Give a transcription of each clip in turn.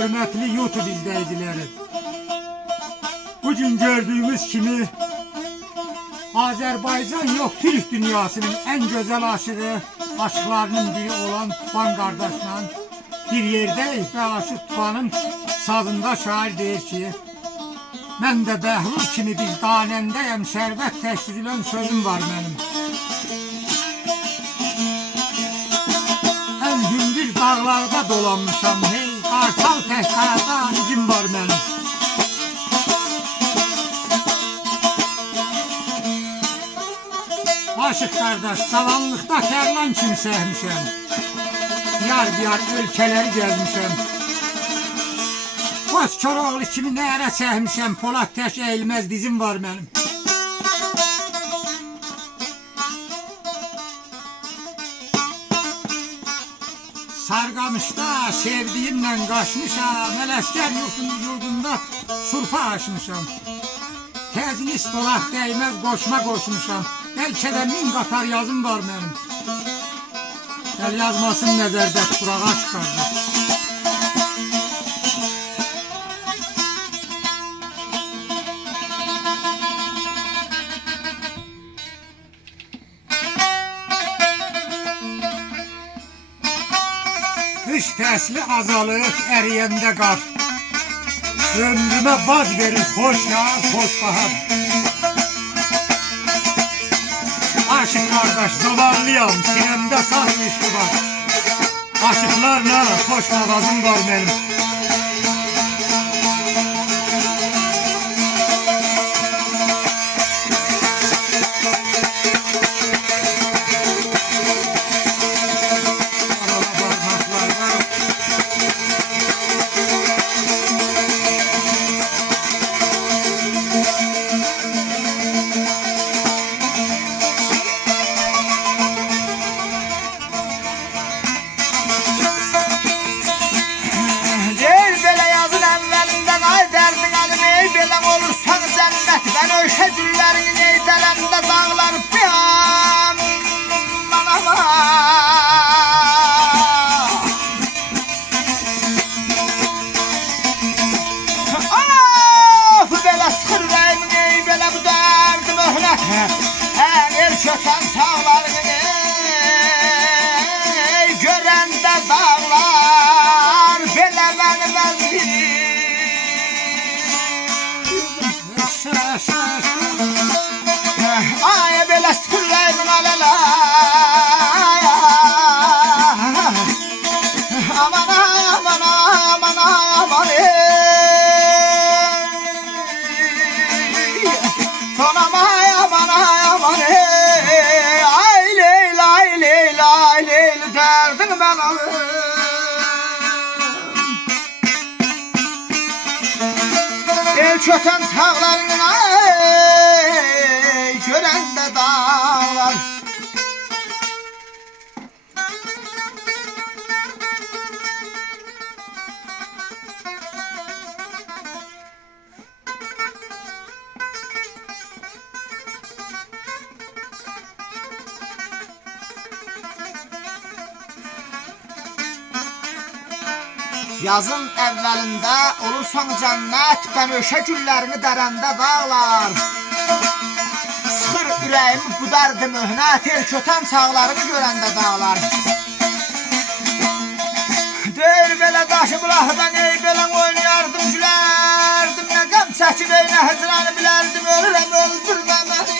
hörmətli YouTube izləyiciləri. Bugün gördüğümüz kimi Azərbaycan yox, Türk dünyasının en güzel aşığı, aşıqlarının biri olan Tufanın qardaşla bir yerdəyik və Aşıq Tufanın sazında şair deyir ki, mən də Bəhlul kimi bir danəndəyəm, şərbət təşkilən sözüm var mənim. Ən hündür dağlarda dolanmışam, hey, qartal təhqada izim var mənim. Aşıq qardaş, cavanlıqda tərlan kimi səhmişəm. Diyar ölkələri gəzmişəm. Baş Koroğlu kimi nərə çəkmişəm, Polad tək əyilməz dizim var mənim. Sarqamışda sevdiyimlə qaçmışam, Ələskər yurdunda surpa açmışam. Təziniz dolaq dəyməz qoşma qoşmuşam, bəlkə də 1000 qatar yazım var mənim. Gəl yazmasın nəzərdə turağa çıxardı. Qış fəsli azalır, əriyəndə qar. Ömrümə baz verir, xoş yağar, xoş bahar. Aşıq qardaş, zavalıyam, sinəmdə saz işi var. Aşıqlarla xoş mağazım var mənim. Ben ölçe güllerin neydelerinde dağlar bir anlama. Of belə sıxır rəymin ey belə bu dərdi möhnət. El kösən sağlarını ey görəndə dağlar belə məni bəzir. Ay belə sıkırlayım alala. Aman aman aman aman sonam ay aman aman ay Leyla ay Leyla ay Leyla derdin ben alırım. El köten sağlarının ay görende dağlar. Yazın əvvəlində olursan cənnət, bənövşə güllərini dərəndə dağlar. Sıxır ürəyimi bu dərdi möhnət, el kötən çağlarını görəndə dağlar. Deyir belə daşı bulaqdan ey belən oynayardım, gülərdim, nə qəm çəkib ey nə həcranı bilərdim, ölürəm öldürmə məni.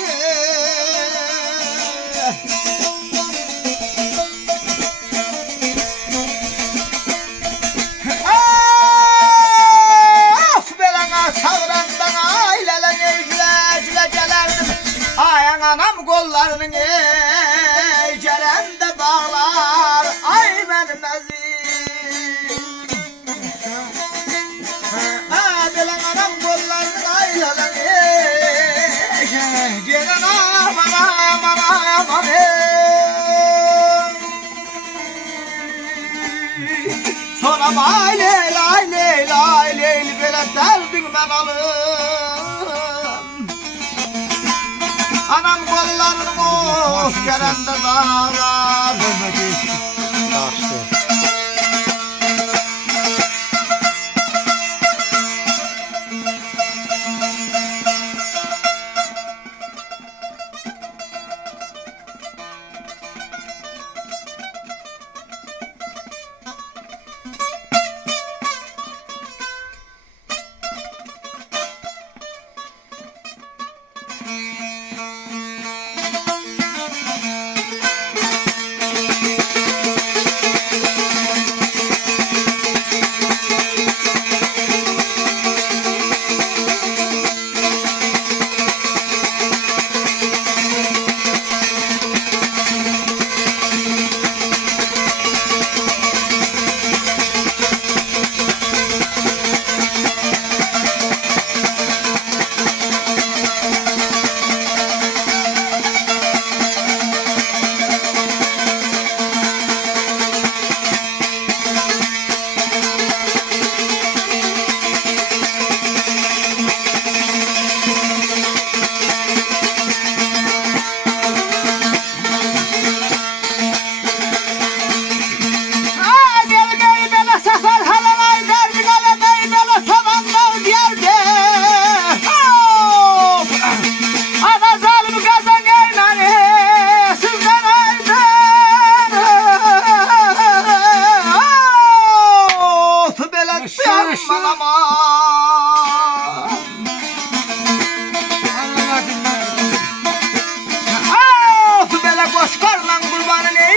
Anam kollarının ey gələndə dağlar, ay mənim əzim. Belən anam kollarının ay lələn ey gələn aman aman aman sonra ay Leyla ay Leyla ay Leyli belə dərdin mən alım. Anam kollarını boş gələndə dağlar.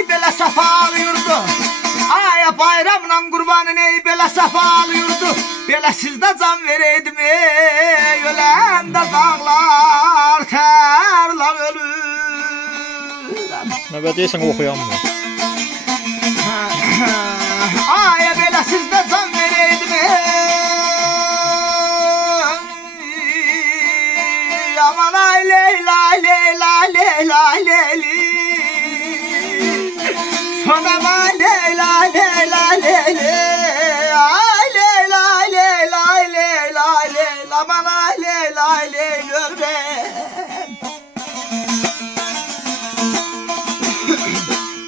ey belə safalı yurdu. Aya bayramla qurbanın ey belə safalı yurdu. Belə sizdə can vereydim ey öləndə dağlar tərlan ölürəm. Növbət deyəsən oxuyanmır. Aya belə sizdə can vereydim ey aman ay leyla leyla leyla leyli. Sonama leyla leyla leyli. Ay leyla leyla leyla leyla aman ay leyla leyla ölürəm.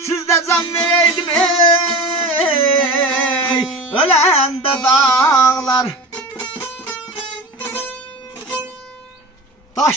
Sizdə can vereydim ey öləndə dağlar. Taş